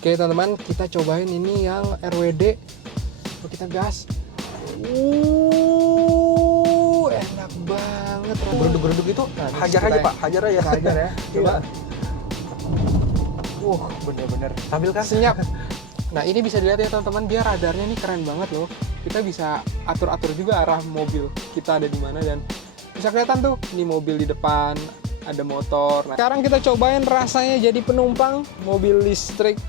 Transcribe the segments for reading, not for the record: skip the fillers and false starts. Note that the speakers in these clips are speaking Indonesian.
Oke teman-teman, kita cobain ini yang RWD. Kita gas. Enak banget. Geruduk-geruduk itu Nah, hajar aja Pak, hajar aja. Hajar ya. Coba. Bener-bener Stabil kan? senyap. Nah ini bisa dilihat ya teman-teman, dia radarnya ini keren banget loh. Kita bisa atur-atur juga arah mobil kita ada di mana, dan bisa kelihatan tuh ini mobil di depan, ada motor. Nah, sekarang kita cobain rasanya jadi penumpang mobil listrik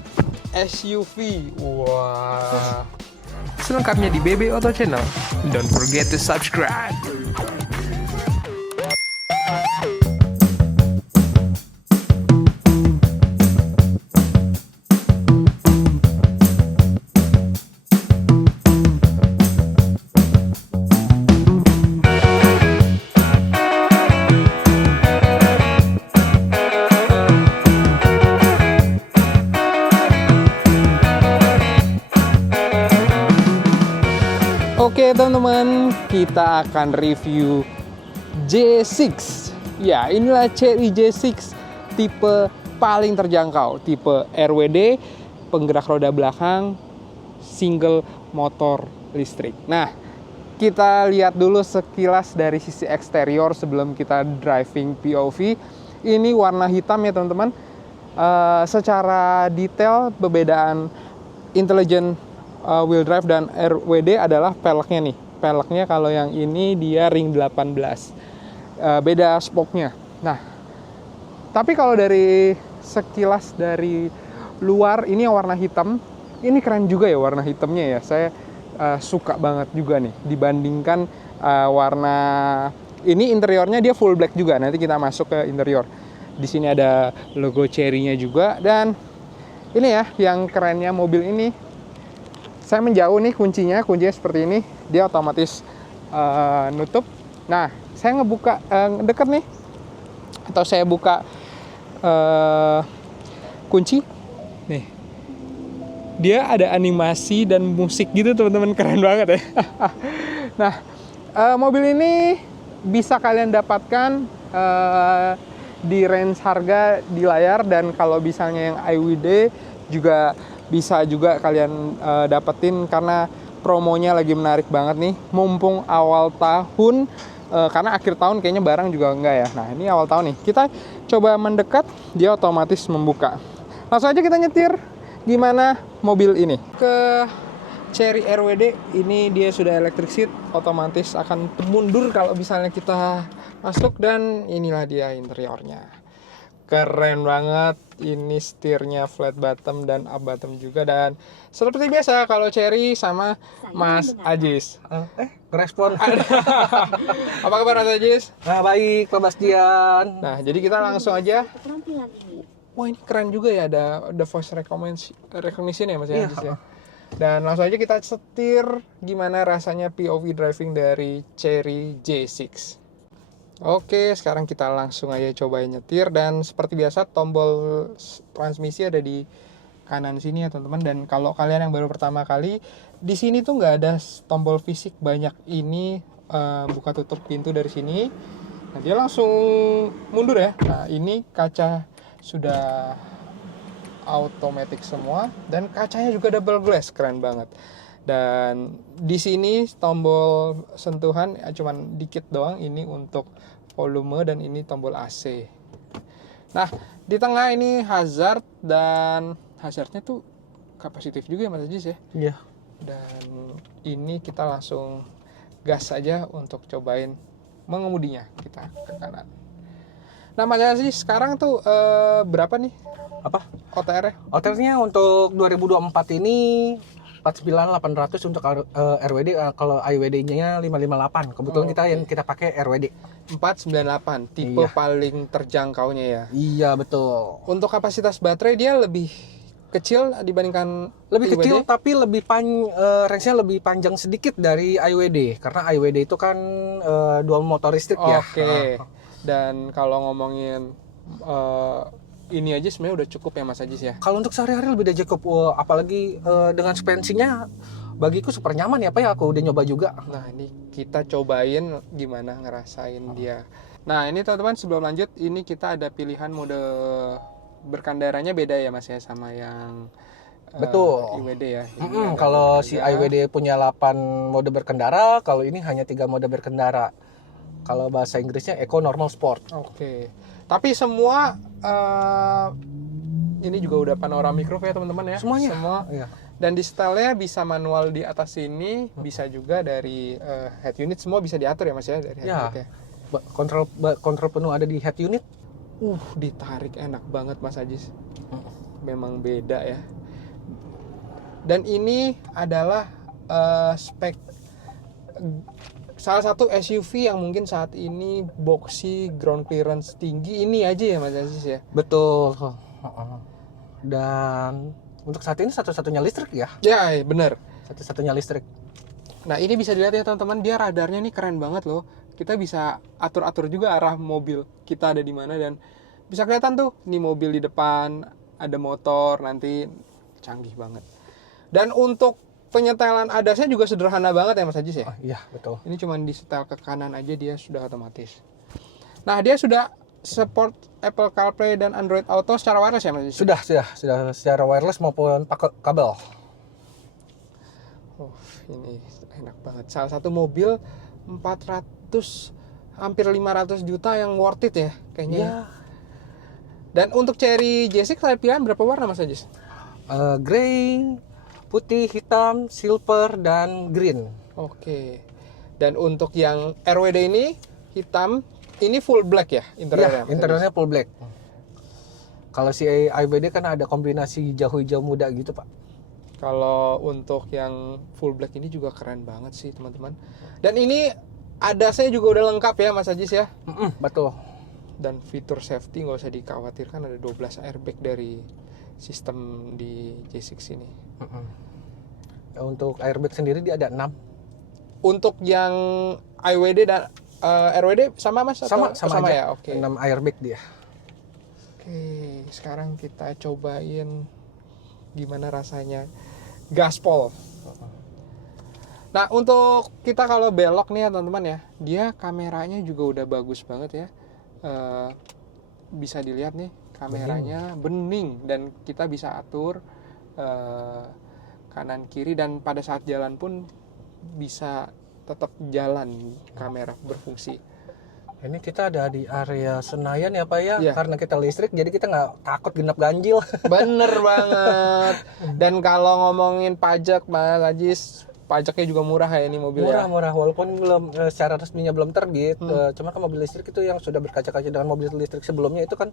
SUV. Wah. Selengkapnya di BB Auto Channel. Don't forget to subscribe. Oke teman-teman, kita akan review J6. Ya, inilah Chery J6, tipe paling terjangkau, tipe RWD, penggerak roda belakang, single motor listrik. Nah, kita lihat dulu sekilas dari sisi eksterior sebelum kita driving POV. Ini warna hitam ya teman-teman. Secara detail perbedaan intelligent wheel drive dan RWD adalah peleknya nih. Peleknya kalau yang ini dia ring 18. Beda spoknya. Nah, tapi kalau dari sekilas dari luar ini yang warna hitam, ini keren juga ya warna hitamnya ya. Saya suka banget juga nih dibandingkan warna ini. Interiornya dia full black juga. Nanti kita masuk ke interior. Di sini ada logo Chery-nya juga, dan ini ya yang kerennya mobil ini. Saya menjauh nih kuncinya seperti ini, dia otomatis nutup. Nah, saya ngebuka deket nih, atau saya buka kunci, nih, dia ada animasi dan musik gitu teman-teman, keren banget ya. Nah, mobil ini bisa kalian dapatkan di range harga di layar, dan kalau misalnya yang IWD juga bisa juga kalian dapetin karena promonya lagi menarik banget nih. Mumpung awal tahun, karena akhir tahun kayaknya barang juga enggak ya. Nah ini awal tahun nih. Kita coba mendekat, dia otomatis membuka. Langsung aja kita nyetir gimana mobil ini. Ke Chery RWD, ini dia sudah electric seat, otomatis akan mundur kalau misalnya kita masuk, dan inilah dia interiornya. Keren banget, ini setirnya flat bottom dan up bottom juga, dan seperti biasa kalau Chery sama Mas Ajis. Respon. Apa kabar Mas Ajis? Nah, baik Pak Bastian. Nah, jadi kita langsung aja. Wah, ini keren juga ya, ada voice recognition ya Mas Ajis ya. Dan langsung aja kita setir gimana rasanya POV driving dari Chery J6. Oke, sekarang kita langsung aja cobain nyetir, dan seperti biasa tombol transmisi ada di kanan sini ya teman-teman. Dan kalau kalian yang baru pertama kali, di sini tuh nggak ada tombol fisik banyak ini, buka tutup pintu dari sini. Nah, dia langsung mundur ya. Nah, ini kaca sudah automatic semua, dan kacanya juga double glass, keren banget. Dan di sini tombol sentuhan cuman dikit doang, ini untuk volume, dan ini tombol AC. Nah, di tengah ini hazard, dan hazardnya tuh kapasitif juga ya Mas Ajis ya. Iya. Dan ini kita langsung gas aja untuk cobain mengemudinya. Kita ke kanan. Nah Mas Ajis, sekarang tuh berapa nih Apa? OTR-nya? OTR-nya untuk 2024 ini 49.800 untuk RWD, kalau IWD-nya 558. Kebetulan kita pakai RWD 498, tipe paling terjangkaunya ya. Iya, betul. Untuk kapasitas baterai dia lebih kecil dibandingkan Lebih IWD? kecil, tapi range-nya lebih panjang sedikit dari IWD, karena IWD itu kan dual motor listrik ya. Oke. Dan kalau ngomongin ini aja sebenarnya udah cukup ya Mas Ajis ya. Kalau untuk sehari-hari lebih dari cukup, apalagi dengan suspensinya bagiku super nyaman ya Pak ya, aku udah nyoba juga. Nah ini kita cobain gimana ngerasain dia. Nah ini teman-teman, sebelum lanjut, ini kita ada pilihan mode berkendaranya beda ya Mas ya sama yang Betul. IWD ya. Kalau si IWD punya 8 mode berkendara, kalau ini hanya 3 mode berkendara. Kalau bahasa Inggrisnya Eco, Normal, Sport. Oke. Tapi semua ini juga udah panoramic roof ya teman-teman ya. Semuanya. Semua. Iya. Dan di setelnya bisa manual di atas sini, bisa juga dari head unit, semua bisa diatur ya Mas ya dari head Ya. unit ya. Kontrol penuh ada di head unit. Ditarik enak banget Mas Ajis. Memang beda ya. Dan ini adalah spek salah satu SUV yang mungkin saat ini boxy, ground clearance tinggi ini aja ya Mas Aziz ya. Betul. Dan untuk saat ini satu-satunya listrik ya. Ya bener. Satu-satunya listrik. Nah ini bisa dilihat ya teman-teman, dia radarnya nih keren banget loh. Kita bisa atur-atur juga arah mobil kita ada di mana dan bisa kelihatan tuh nih mobil di depan, ada motor nanti, canggih banget. Dan untuk penyetelan ADAS-nya juga sederhana banget ya Mas Ajis ya. Iya betul. Ini cuma disetel ke kanan aja dia sudah otomatis. Nah dia sudah support Apple CarPlay dan Android Auto secara wireless ya Mas Ajis? Sudah secara wireless maupun pakai kabel. Ini enak banget. Salah satu mobil 400 hampir 500 juta yang worth it ya kayaknya. Iya. Dan untuk Cherry J6 saya pilihan berapa warna Mas Ajis? Grey, putih, hitam, silver, dan green. Oke. Dan untuk yang RWD ini hitam, ini full black ya interiornya? Iya, interiornya full black. Kalau si IWD kan ada kombinasi hijau-hijau muda gitu Pak. Kalau untuk yang full black ini juga keren banget sih teman-teman. Dan ini ADAS-nya juga udah lengkap ya Mas Ajis ya. Betul. Dan fitur safety nggak usah dikhawatirkan, ada 12 airbag dari sistem di J6 ini. Untuk airbag sendiri dia ada 6. Untuk yang IWD dan RWD sama Mas? Sama aja. Ya? Oke. 6 airbag dia. Oke, sekarang kita cobain gimana rasanya gaspol. Nah, untuk kita kalau belok nih ya teman-teman ya, dia kameranya juga udah bagus banget ya. Bisa dilihat nih kameranya bening dan kita bisa atur kanan kiri dan pada saat jalan pun bisa tetap jalan kamera berfungsi. Ini kita ada di area Senayan ya Pak ya. Iya. Karena kita listrik jadi kita nggak takut genap ganjil. Bener banget. Dan kalau ngomongin pajak Mas Ajis, pajaknya juga murah ya ini mobilnya. Murah walaupun belum secara resminya belum terbit. Cuma kan mobil listrik itu yang sudah berkaca-kaca dengan mobil listrik sebelumnya itu kan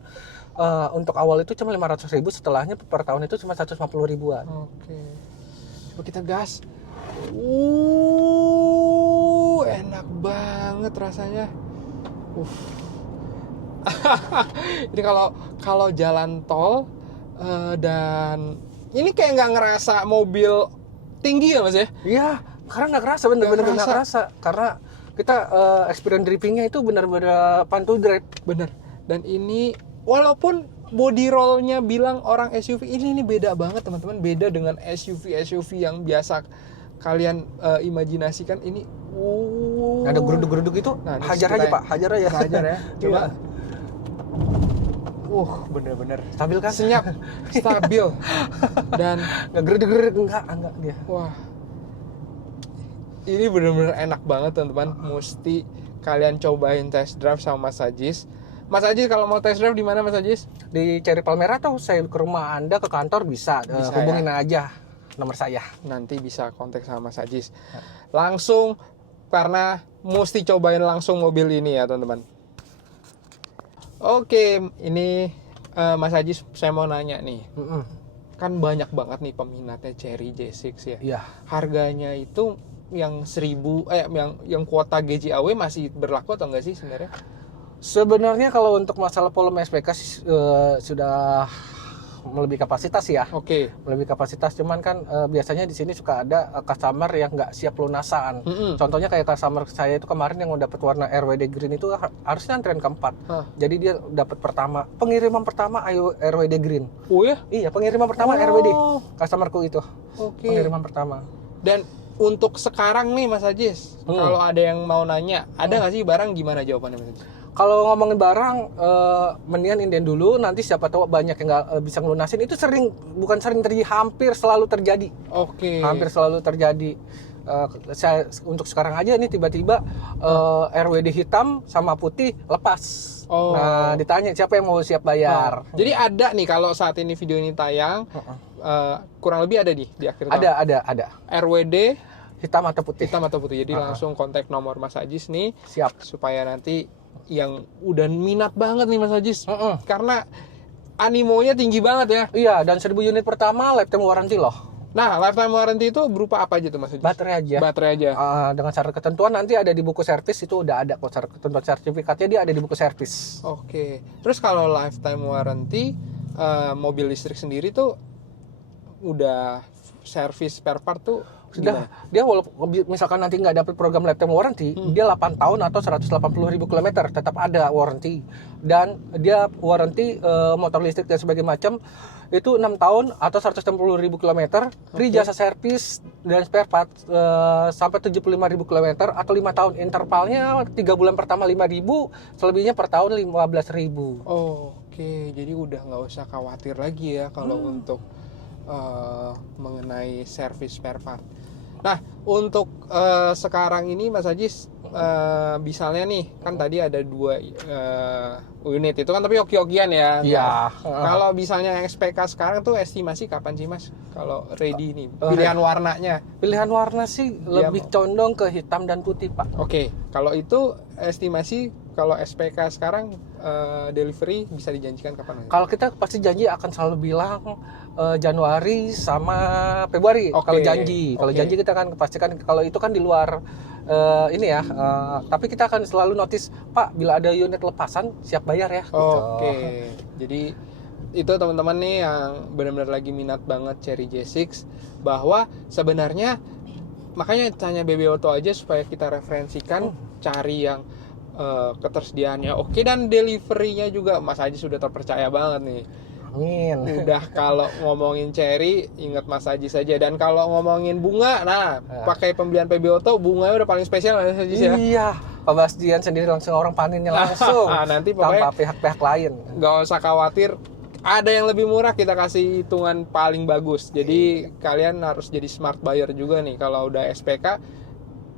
untuk awal itu cuma 500.000, setelahnya per tahun itu cuma 150 ribuan. Oke. Coba kita gas. Enak banget rasanya. Ini kalau jalan tol dan ini kayak nggak ngerasa mobil tinggi ya Mas ya? Iya, karena nggak kerasa bener-bener nggak kerasa. Karena kita experience drivingnya itu bener-bener fun to drive. Bener. Dan ini walaupun body rollnya bilang orang SUV, ini beda banget teman-teman. Beda dengan SUV yang biasa kalian imajinasikan. Ini ada geruduk-geruduk itu, nah, hajar aja Pak, hajar aja. Hajar ya. Coba. Bener-bener Stabil kan? senyap, stabil dan nggak geruduk-geruduk, enggak dia. wah, ini bener-bener enak banget teman-teman. Mesti kalian cobain test drive sama Mas Ajis. Mas Ajis kalau mau test drive di mana Mas Ajis? Di Cherry Palmera atau saya ke rumah Anda, ke kantor bisa hubungin aja nomor saya. Nanti bisa kontak sama Mas Ajis langsung, karena mesti cobain langsung mobil ini ya teman-teman. Oke, ini Mas Ajis saya mau nanya nih. Kan banyak banget nih peminatnya Cherry J6 ya. Iya. Harganya itu yang 1000 yang kuota GJAW masih berlaku atau enggak sih sebenarnya? Sebenarnya kalau untuk masalah volume SPK sudah melebihi kapasitas ya. Oke. Melebihi kapasitas, cuman kan biasanya di sini suka ada customer yang nggak siap lunasan. Contohnya kayak customer saya itu kemarin yang dapat warna RWD green itu harusnya antrian keempat. Jadi dia dapat pengiriman pertama RWD green. Oh ya? Iya, pengiriman pertama RWD. Customerku itu. Oke. Pengiriman pertama. Dan untuk sekarang nih Mas Ajis, kalau ada yang mau nanya, ada nggak sih barang, gimana jawabannya Mas Ajis? Kalau ngomongin barang, mendingan inden dulu. Nanti siapa tahu banyak yang nggak bisa ngelunasin. Itu bukan sering terjadi, hampir selalu terjadi. Oke. Hampir selalu terjadi. Untuk sekarang aja nih tiba-tiba RWD hitam sama putih lepas. Oh. Nah, ditanya siapa yang mau siap bayar. Jadi ada nih kalau saat ini video ini tayang, kurang lebih ada nih di akhir tahun. Ada. RWD Hitam atau putih. hitam atau putih. Jadi langsung kontak nomor Mas Ajis nih. Siap. Supaya nanti yang udah minat banget nih Mas Ajis. Karena animonya tinggi banget ya. Iya, dan 1000 unit pertama lifetime warranty loh. Nah, lifetime warranty itu berupa apa aja tuh Mas Ajis? Baterai aja. Baterai aja. Dengan syarat ketentuan nanti ada di buku servis, itu udah ada kok syarat ketentuan, sertifikatnya dia ada di buku servis. Oke. Terus kalau lifetime warranty mobil listrik sendiri tuh udah servis spare part tuh Sudah, dia walaupun misalkan nanti nggak dapat program lifetime warranty, dia 8 tahun atau 180.000 km tetap ada warranty. Dan dia warranty motor listrik dan sebagainya macam itu 6 tahun atau 160.000 km, free jasa servis dan spare part sampai 75.000 km atau 5 tahun. Intervalnya 3 bulan pertama 5.000, selebihnya per tahun 15.000. Oke, jadi udah nggak usah khawatir lagi ya kalau untuk mengenai servis spare part. Nah, untuk sekarang ini Mas Ajis, misalnya nih, kan tadi ada 2 unit itu kan, tapi oki-okian ya. Iya. Kalau misalnya yang SPK sekarang tuh estimasi kapan sih Mas? Kalau ready nih, pilihan warnanya? Pilihan warna sih lebih condong ke hitam dan putih, Pak. Oke, kalau itu estimasi kalau SPK sekarang delivery bisa dijanjikan kapan? Kalau kita pasti janji akan selalu bilang Januari sama Februari. Oke. Kalau janji, kita kan pastikan. Kalau itu kan di luar ini ya. Tapi kita akan selalu notice, Pak, bila ada unit lepasan siap bayar ya. Oke. Jadi itu teman-teman nih yang benar-benar lagi minat banget Chery J6, bahwa sebenarnya makanya tanya BB Auto aja supaya kita referensikan, cari yang ketersediaannya oke dan deliverynya juga Mas Ajis sudah terpercaya banget nih. Amin. Udah kalau ngomongin Chery ingat Mas Ajis saja, dan kalau ngomongin bunga, nah pakai pembelian PB Auto bunganya udah paling spesial Mas Ajis ya. Iya, Pak Bastian sendiri langsung orang paninnya langsung. Nanti pokoknya tanpa pihak-pihak lain. Nggak usah khawatir, ada yang lebih murah kita kasih hitungan paling bagus. Jadi kalian harus jadi smart buyer juga nih kalau udah SPK.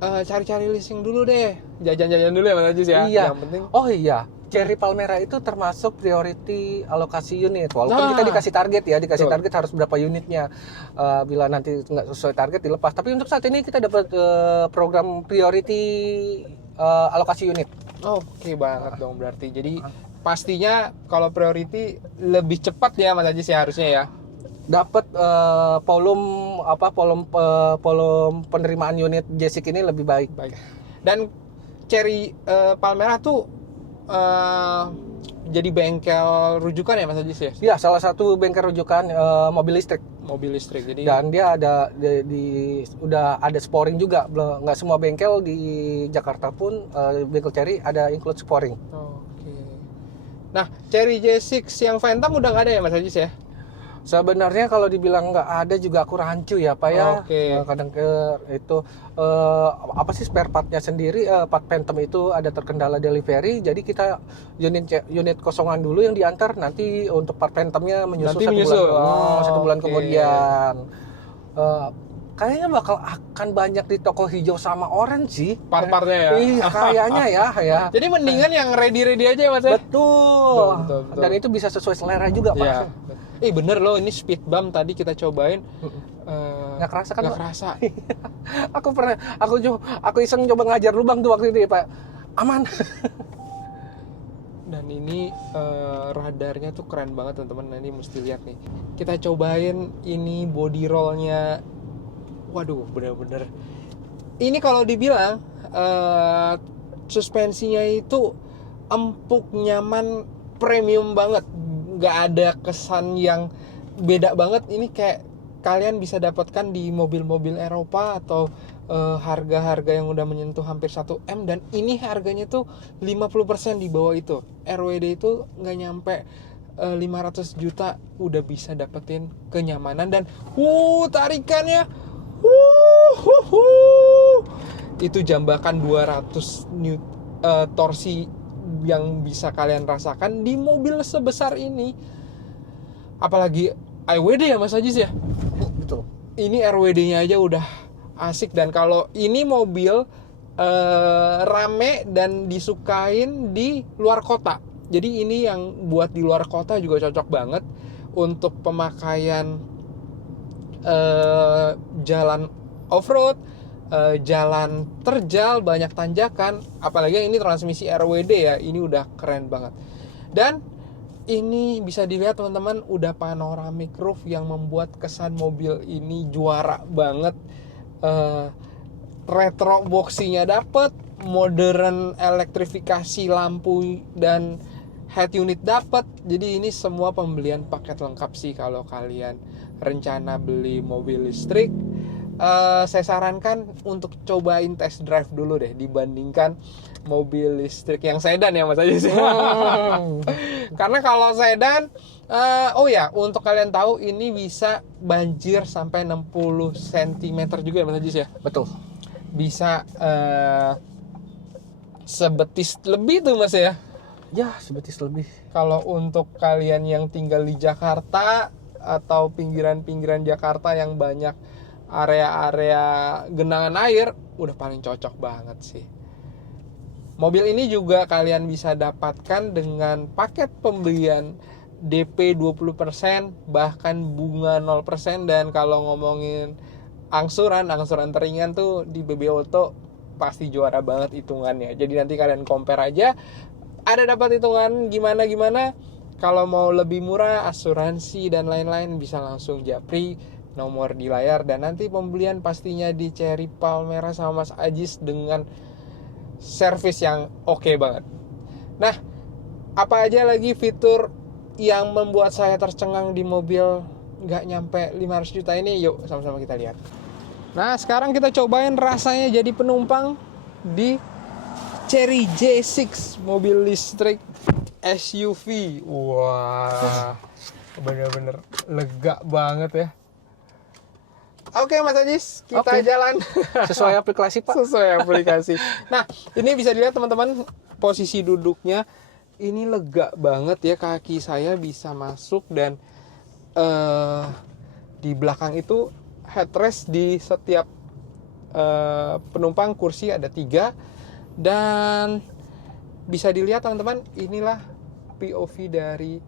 Cari-cari leasing dulu deh, jajan-jajan dulu ya Mas Ajis ya. Iya. Yang penting. Oh iya, Chery Palmera itu termasuk priority alokasi unit. Walaupun kita dikasih target ya, target harus berapa unitnya. Bila nanti nggak sesuai target dilepas. Tapi untuk saat ini kita dapat program priority alokasi unit. Oke banget dong berarti. Jadi pastinya kalau priority lebih cepat ya Mas Ajis ya harusnya ya. Dapat volume penerimaan unit J6 ini lebih baik. Dan Chery Palmera tuh jadi bengkel rujukan ya Mas Ajis ya? Ya, salah satu bengkel rujukan mobil listrik. Mobil listrik. Jadi dan dia ada udah ada sporing juga. Nggak semua bengkel di Jakarta pun bengkel Chery ada include sporing. Oke. Nah, Chery J6 yang Phantom udah nggak ada ya Mas Ajis ya? Sebenarnya kalau dibilang nggak ada juga aku rancu ya Pak ya. Kadang itu apa sih spare partnya sendiri, part Phantom itu ada terkendala delivery, jadi kita unit kosongan dulu yang diantar, nanti untuk part Phantomnya menyusul satu bulan kemudian. Kayaknya akan banyak di toko hijau sama orange sih part-partnya ya. Iya kayaknya ya. Jadi mendingan yang ready aja ya Mas. Betul. Dan itu bisa sesuai selera juga Pak. Ya. Bener loh, ini speed bump tadi kita cobain nggak kerasa kan? Nggak kerasa. aku iseng coba ngajar lubang tuh waktu itu ya Pak, aman. Dan ini radarnya tuh keren banget teman-teman, ini mesti lihat nih. Kita cobain ini body rollnya, waduh bener-bener. Ini kalau dibilang suspensinya itu empuk, nyaman, premium banget. Nggak ada kesan yang beda banget. Ini kayak kalian bisa dapatkan di mobil-mobil Eropa atau harga-harga yang udah menyentuh hampir 1M, dan ini harganya tuh 50% di bawah itu. RWD itu nggak nyampe 500 juta udah bisa dapetin kenyamanan dan tarikannya itu jambakan 200 torsi yang bisa kalian rasakan di mobil sebesar ini. Apalagi IWD ya Mas Ajis ya. Betul. Ini RWD-nya aja udah asik, dan kalau ini mobil rame dan disukain di luar kota. Jadi ini yang buat di luar kota juga cocok banget untuk pemakaian jalan off-road, jalan terjal, banyak tanjakan. Apalagi ini transmisi RWD ya, ini udah keren banget. Dan ini bisa dilihat teman-teman, udah panoramic roof yang membuat kesan mobil ini juara banget. Retro boxinya dapet, modern elektrifikasi lampu dan head unit dapet. Jadi ini semua pembelian paket lengkap sih kalau kalian rencana beli mobil listrik. Saya sarankan untuk cobain test drive dulu deh dibandingkan mobil listrik yang sedan ya Mas Ajis. Karena kalau sedan, untuk kalian tahu ini bisa banjir sampai 60 cm juga ya Mas Ajis ya. Betul. Bisa sebetis lebih tuh Mas ya. Ya, sebetis lebih. Kalau untuk kalian yang tinggal di Jakarta atau pinggiran-pinggiran Jakarta yang banyak area-area genangan air, udah paling cocok banget sih. Mobil ini juga kalian bisa dapatkan dengan paket pembelian DP 20%, bahkan bunga 0%. Dan kalau ngomongin angsuran teringan tuh di BB Auto pasti juara banget hitungannya. Jadi nanti kalian compare aja, ada dapat hitungan gimana. Kalau mau lebih murah, asuransi dan lain-lain, bisa langsung japri nomor di layar. Dan nanti pembelian pastinya di Cherry Palmera sama Mas Ajis dengan servis yang oke banget. Nah, apa aja lagi fitur yang membuat saya tercengang di mobil nggak nyampe 500 juta ini? Yuk sama-sama kita lihat. Nah, sekarang kita cobain rasanya jadi penumpang di Chery J6, mobil listrik SUV. Wah, bener-bener lega banget ya. Oke Mas Ajis, kita jalan. Sesuai aplikasi Pak. Sesuai aplikasi. Nah, ini bisa dilihat teman-teman, posisi duduknya ini lega banget ya. Kaki saya bisa masuk, dan di belakang itu headrest di setiap penumpang kursi ada 3. Dan bisa dilihat teman-teman, inilah POV dari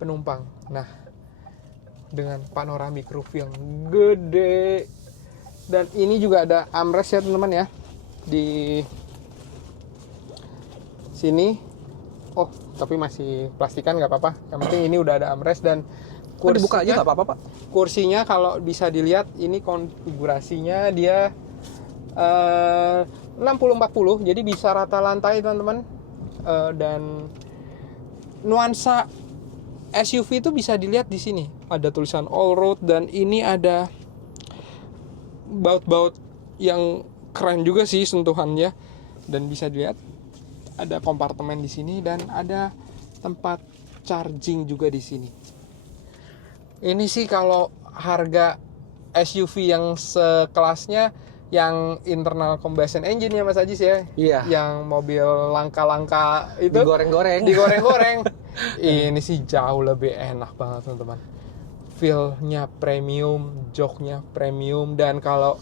penumpang. Nah, dengan panoramic roof yang gede, dan ini juga ada armrest ya teman-teman ya di sini. Oh, tapi masih plastikan nggak apa-apa, yang penting ini udah ada armrest. Dan kursinya, dibuka aja nggak apa-apa Pak. Kursinya kalau bisa dilihat ini konfigurasinya dia 60-40, jadi bisa rata lantai teman-teman. Dan nuansa SUV itu bisa dilihat di sini. Ada tulisan all road, dan ini ada baut-baut yang keren juga sih sentuhannya. Dan bisa dilihat ada kompartemen di sini, dan ada tempat charging juga di sini. Ini sih kalau harga SUV yang sekelasnya, yang internal combustion engine ya Mas Ajis ya. Iya. Yang mobil langka-langka itu digoreng-goreng. Ini sih jauh lebih enak banget teman-teman. Feel-nya premium, joknya premium, dan kalau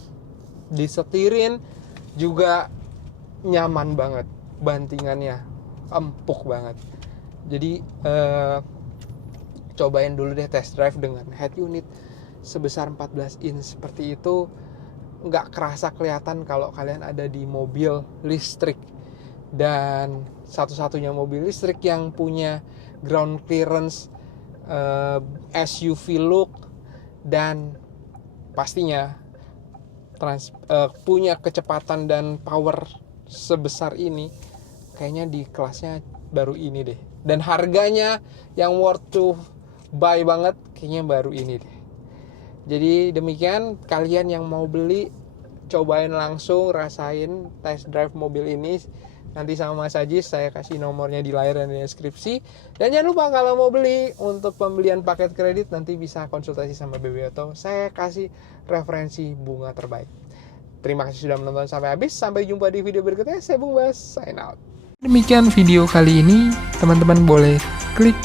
disetirin juga nyaman banget. Bantingannya empuk banget. Jadi cobain dulu deh test drive dengan head unit sebesar 14 inch seperti itu. Nggak kerasa kelihatan kalau kalian ada di mobil listrik. Dan satu-satunya mobil listrik yang punya ground clearance, SUV look, dan pastinya punya kecepatan dan power sebesar ini, kayaknya di kelasnya baru ini deh. Dan harganya yang worth to buy banget, kayaknya baru ini deh. Jadi demikian, kalian yang mau beli, cobain langsung, rasain test drive mobil ini. Nanti sama Mas Ajis saya kasih nomornya di layar dan di deskripsi. Dan jangan lupa kalau mau beli untuk pembelian paket kredit, nanti bisa konsultasi sama BB Auto. Saya kasih referensi bunga terbaik. Terima kasih sudah menonton sampai habis. Sampai jumpa di video berikutnya. Saya Bung Bas, sign out. Demikian video kali ini, teman-teman boleh klik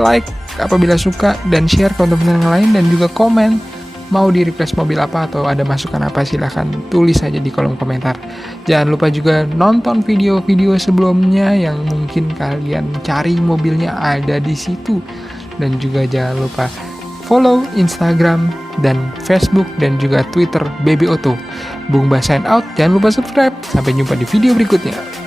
like apabila suka dan share ke teman-teman yang lain, dan juga komen mau di request mobil apa atau ada masukan apa, silahkan tulis saja di kolom komentar. Jangan lupa juga nonton video-video sebelumnya yang mungkin kalian cari mobilnya ada di situ, dan juga jangan lupa follow Instagram dan Facebook dan juga Twitter BB Auto. Bung Bas sign out, jangan lupa subscribe. Sampai jumpa di video berikutnya.